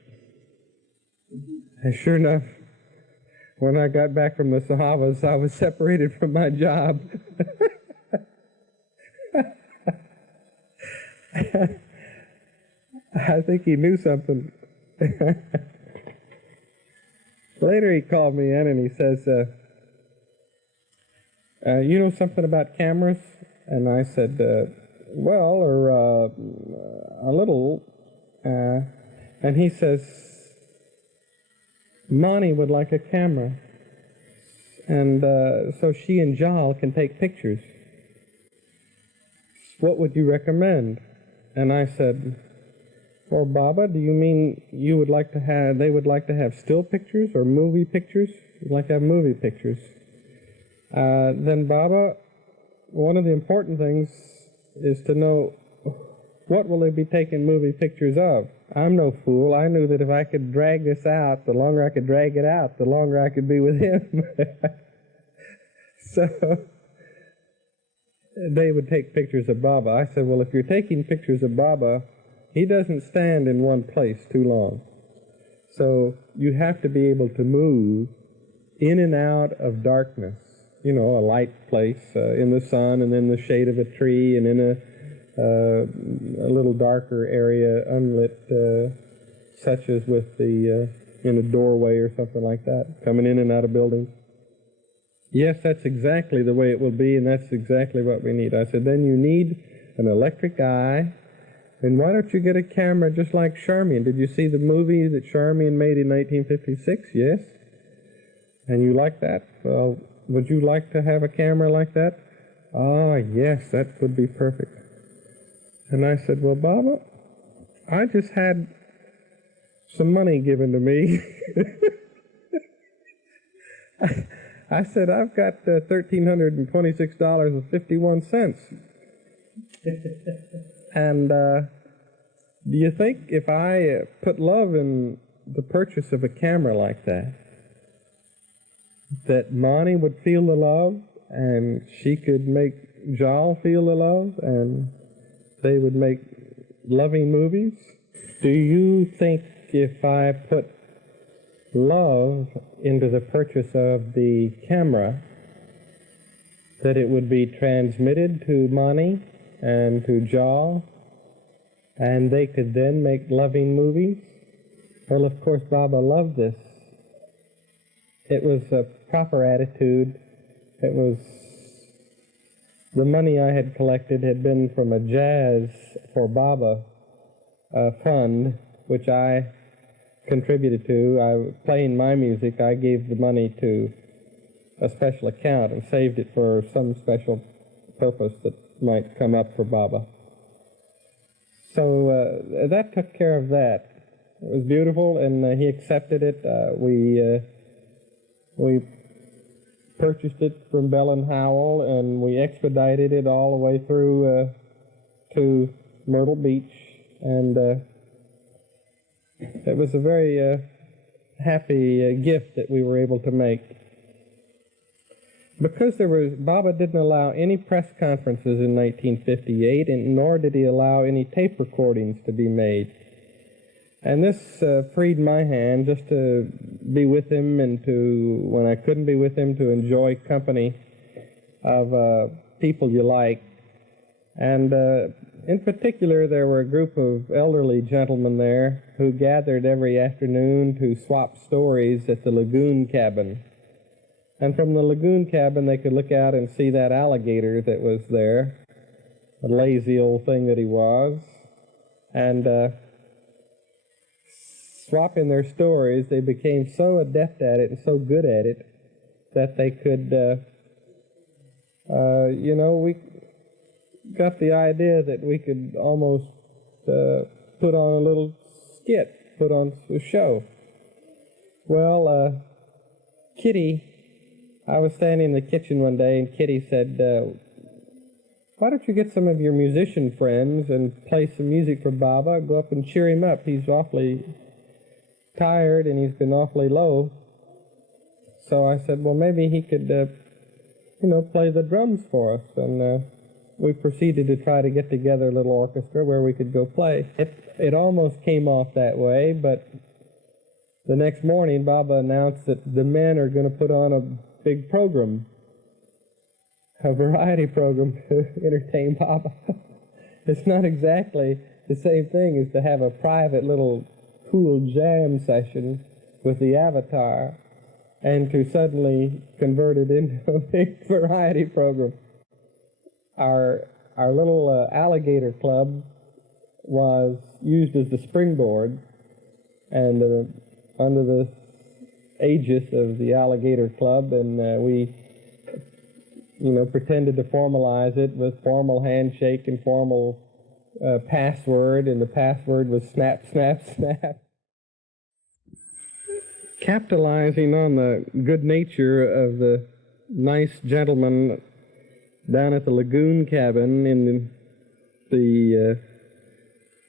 And sure enough, when I got back from the Sahavas, I was separated from my job. I think he knew something. Later he called me in and he says, you know something about cameras? And I said, well, or a little. And he says, Mani would like a camera. And so she and Jal can take pictures. What would you recommend? And I said, well, Baba, do you mean you would like to have, they would like to have still pictures or movie pictures? You'd like to have movie pictures. Then Baba, one of the important things is to know what will they be taking movie pictures of. I'm no fool. I knew that if I could drag this out, the longer I could drag it out, the longer I could be with him. So they would take pictures of Baba. I said, well, if you're taking pictures of Baba, he doesn't stand in one place too long. So you have to be able to move in and out of darkness. You know, a light place in the sun and in the shade of a tree and in a little darker area, unlit, such as with the, in a doorway or something like that, coming in and out of buildings. Yes, that's exactly the way it will be, and that's exactly what we need. I said, then you need an electric eye, and why don't you get a camera just like Charmian? Did you see the movie that Charmian made in 1956? Yes? And you like that? Well, would you like to have a camera like that? Ah, yes, that would be perfect. And I said, well, Baba, I just had some money given to me. I said, I've got $1,326.51. And do you think if I put love in the purchase of a camera like that, that Mani would feel the love, and she could make Jal feel the love, and they would make loving movies? Do you think if I put love into the purchase of the camera, that it would be transmitted to Mani and to jaw, and they could then make loving movies. Well, of course, Baba loved this. It was a proper attitude. It was, the money I had collected had been from a Jazz for Baba fund, which I contributed to. Playing my music, I gave the money to a special account and saved it for some special purpose that might come up for Baba. So that took care of that. It was beautiful, and he accepted it. We purchased it from Bell and Howell, and we expedited it all the way through to Myrtle Beach, and it was a very happy gift that we were able to make. Because Baba didn't allow any press conferences in 1958, and nor did he allow any tape recordings to be made. And this freed my hand just to be with him, and to, when I couldn't be with him, to enjoy company of people you like. And in particular, there were a group of elderly gentlemen there who gathered every afternoon to swap stories at the lagoon cabin. And from the lagoon cabin, they could look out and see that alligator that was there, a lazy old thing that he was. And swapping their stories, they became so adept at it and so good at it that they could, we got the idea that we could almost put on a little skit, put on a show. Well, Kitty, I was standing in the kitchen one day, and Kitty said, why don't you get some of your musician friends and play some music for Baba? Go up and cheer him up. He's awfully tired, and he's been awfully low. So I said, well, maybe he could, play the drums for us. And we proceeded to try to get together a little orchestra where we could go play. It almost came off that way, but the next morning, Baba announced that the men are going to put on a big program, a variety program to entertain Baba. It's not exactly the same thing as to have a private little cool jam session with the Avatar and to suddenly convert it into a big variety program. Our little alligator club was used as the springboard, and under the aegis of the alligator club, and we pretended to formalize it with formal handshake and formal password, and the password was snap, snap, snap. Capitalizing on the good nature of the nice gentleman down at the lagoon cabin, in the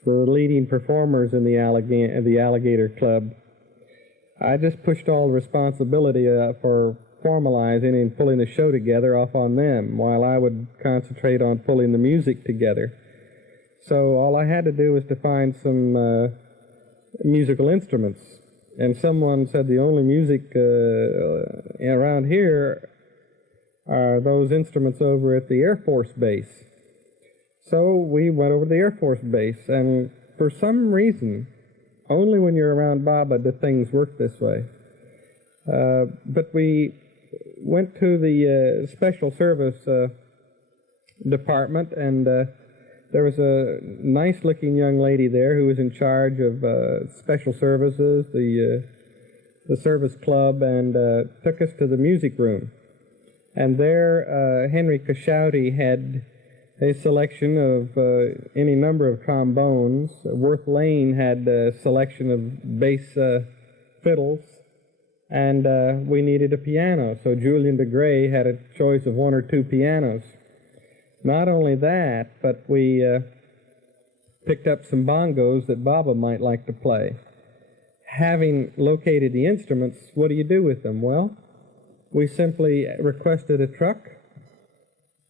leading performers in the alligator club, I just pushed all the responsibility for formalizing and pulling the show together off on them, while I would concentrate on pulling the music together. So all I had to do was to find some musical instruments. And someone said the only music around here are those instruments over at the Air Force Base. So we went over to the Air Force Base, and for some reason, only when you're around Baba do things work this way. But we went to the Special Service Department, and there was a nice-looking young lady there who was in charge of Special Services, the service club, and took us to the music room. And there, Henry Cashouty had a selection of any number of trombones. Worth Lane had a selection of bass fiddles, and we needed a piano. So Julian de Grey had a choice of one or two pianos. Not only that, but we picked up some bongos that Baba might like to play. Having located the instruments, what do you do with them? Well, we simply requested a truck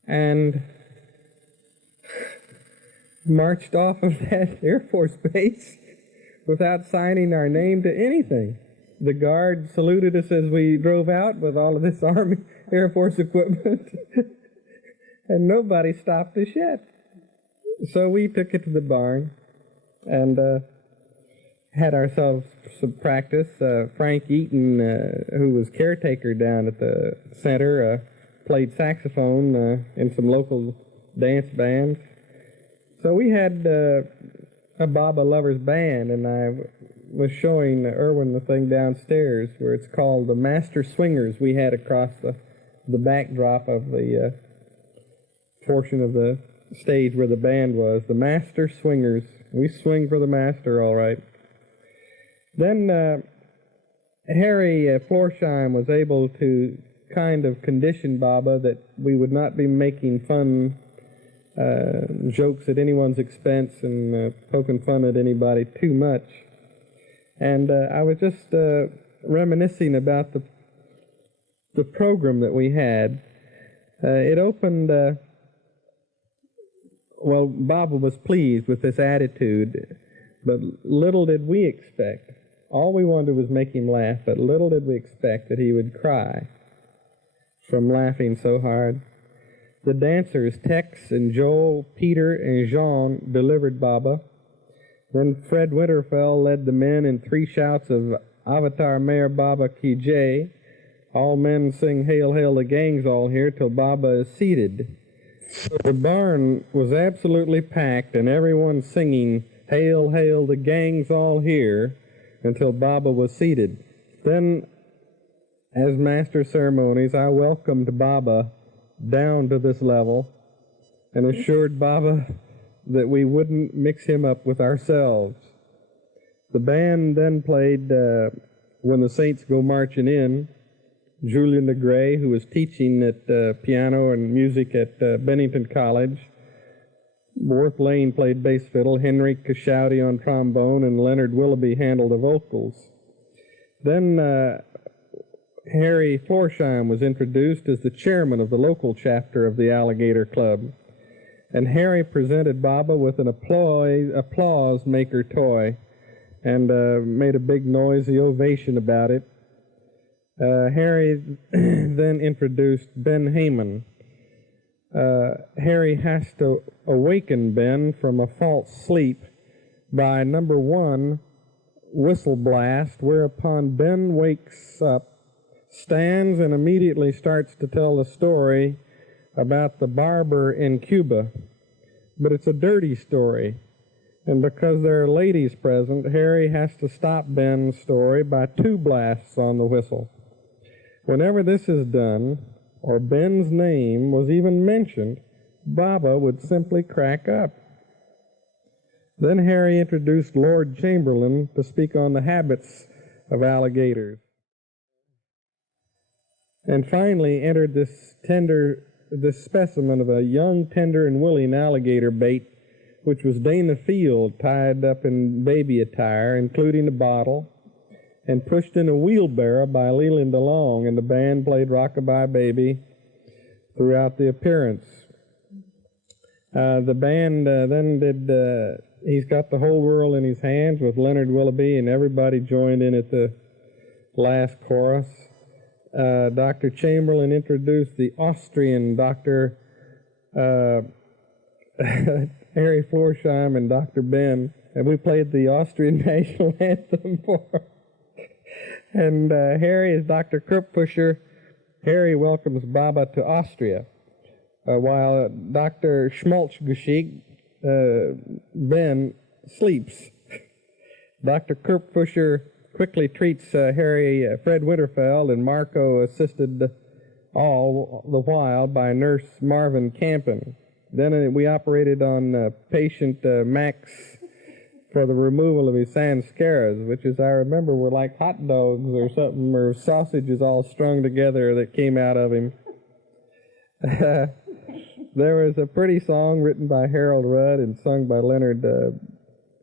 and marched off of that Air Force Base without signing our name to anything. The guard saluted us as we drove out with all of this Army Air Force equipment, and nobody stopped us yet. So we took it to the barn and had ourselves some practice. Frank Eaton, who was caretaker down at the center, played saxophone in some local dance bands. So we had a Baba Lovers band, and I was showing Irwin the thing downstairs where it's called the Master Swingers we had across the backdrop of the portion of the stage where the band was. The Master Swingers. We swing for the master, all right. Then Harry Florsheim was able to kind of condition Baba that we would not be making fun jokes at anyone's expense and poking fun at anybody too much. And I was just reminiscing about the program that we had. It opened, well, Baba was pleased with this attitude, but little did we expect. All we wanted was make him laugh, but little did we expect that he would cry from laughing so hard. The dancers, Tex and Joel, Peter and Jean, delivered Baba. Then Fred Winterfell led the men in 3 shouts of Avatar Meher Baba Ki Jai. All men sing Hail, Hail, the gang's all here till Baba is seated. So the barn was absolutely packed and everyone singing Hail, Hail, the gang's all here until Baba was seated. Then, as master of ceremonies, I welcomed Baba down to this level and assured Baba that we wouldn't mix him up with ourselves. The band then played When the Saints Go Marching In. Julian DeGray, who was teaching at piano and music at Bennington College. Worth Lane played bass fiddle, Henry Cashouty on trombone, and Leonard Willoughby handled the vocals. Then Harry Florsheim was introduced as the chairman of the local chapter of the Alligator Club. And Harry presented Baba with an applause maker toy and made a big noisy ovation about it. Harry then introduced Ben Heyman. Harry has to awaken Ben from a false sleep by number 1, whistle blast, whereupon Ben wakes up, stands, and immediately starts to tell the story about the barber in Cuba. But it's a dirty story, and because there are ladies present, Harry has to stop Ben's story by 2 blasts on the whistle. Whenever this is done, or Ben's name was even mentioned, Baba would simply crack up. Then Harry introduced Lord Chamberlain to speak on the habits of alligators. And finally entered this specimen of a young, tender, and willing alligator bait, which was Dana Field tied up in baby attire, including a bottle, and pushed in a wheelbarrow by Leland DeLong, and the band played Rockabye Baby throughout the appearance. The band then did He's Got the Whole World in His Hands with Leonard Willoughby, and everybody joined in at the last chorus. Dr. Chamberlain introduced the Austrian Dr. Harry Florsheim and Dr. Ben, and we played the Austrian national anthem for him. And Harry is Dr. Krupfuscher. Harry welcomes Baba to Austria, while Dr. Schmaltzgeschick, Ben, sleeps. Dr. Krupfuscher quickly treats Fred Winterfeld, and Marco assisted all the while by Nurse Marvin Campen. Then we operated on patient Max for the removal of his sanscaras, which, as I remember, were like hot dogs or something, or sausages all strung together that came out of him. There was a pretty song written by Harold Rudd and sung by Leonard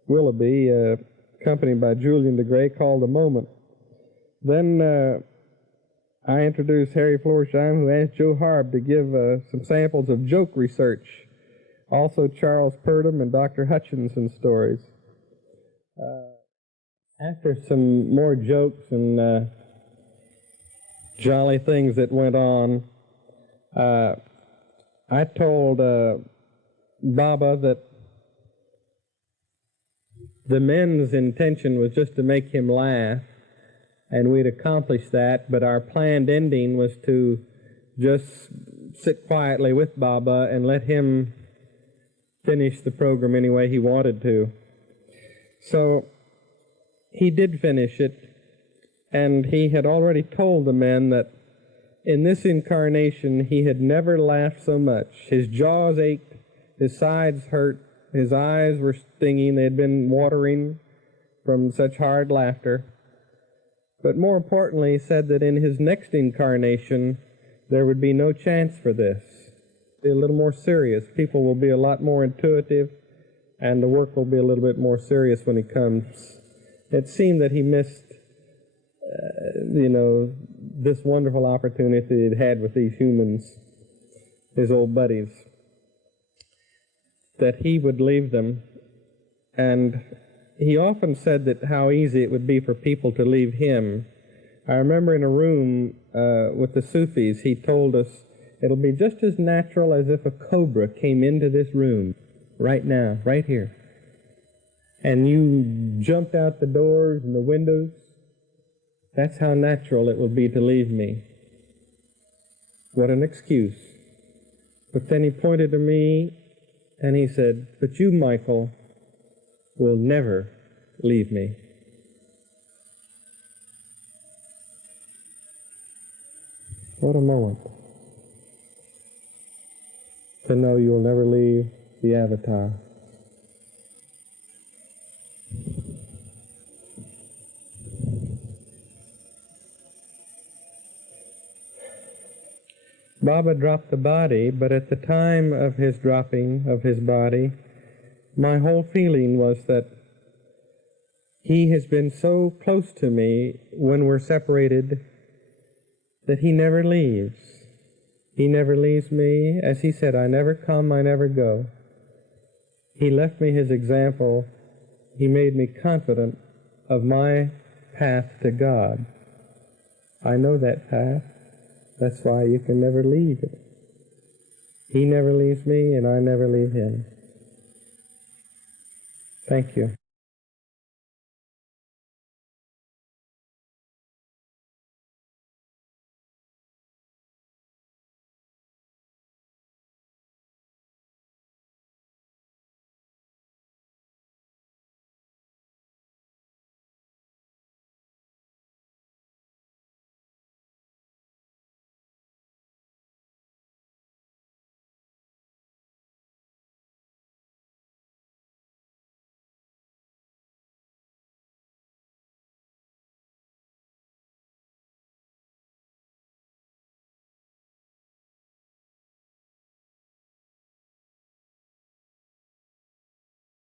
Willoughby, accompanied by Julian DeGray, called A Moment. Then I introduced Harry Florsheim, who asked Joe Harb to give some samples of joke research, also Charles Purdom and Dr. Hutchinson stories. After some more jokes and jolly things that went on, I told Baba that The men's intention was just to make him laugh, and we'd accomplished that, but our planned ending was to just sit quietly with Baba and let him finish the program any way he wanted to. So he did finish it, and he had already told the men that in this incarnation he had never laughed so much. His jaws ached, his sides hurt, his eyes were stinging, they had been watering from such hard laughter. But more importantly, he said that in his next incarnation there would be no chance for this. Be a little more serious. People will be a lot more intuitive, and the work will be a little bit more serious when he comes. It seemed that he missed, this wonderful opportunity he'd had with these humans, his old buddies, that he would leave them. And he often said that how easy it would be for people to leave him. I remember in a room with the Sufis, he told us, it'll be just as natural as if a cobra came into this room right now, right here. And you jumped out the doors and the windows. That's how natural it will be to leave me. What an excuse. But then he pointed to me and he said, but you, Michael, will never leave me. What a moment to know you'll never leave the avatar. Baba dropped the body, but at the time of his dropping of his body, my whole feeling was that he has been so close to me when we're separated that he never leaves. He never leaves me. As he said, I never come, I never go. He left me his example. He made me confident of my path to God. I know that path. That's why you can never leave it. He never leaves me, and I never leave him. Thank you.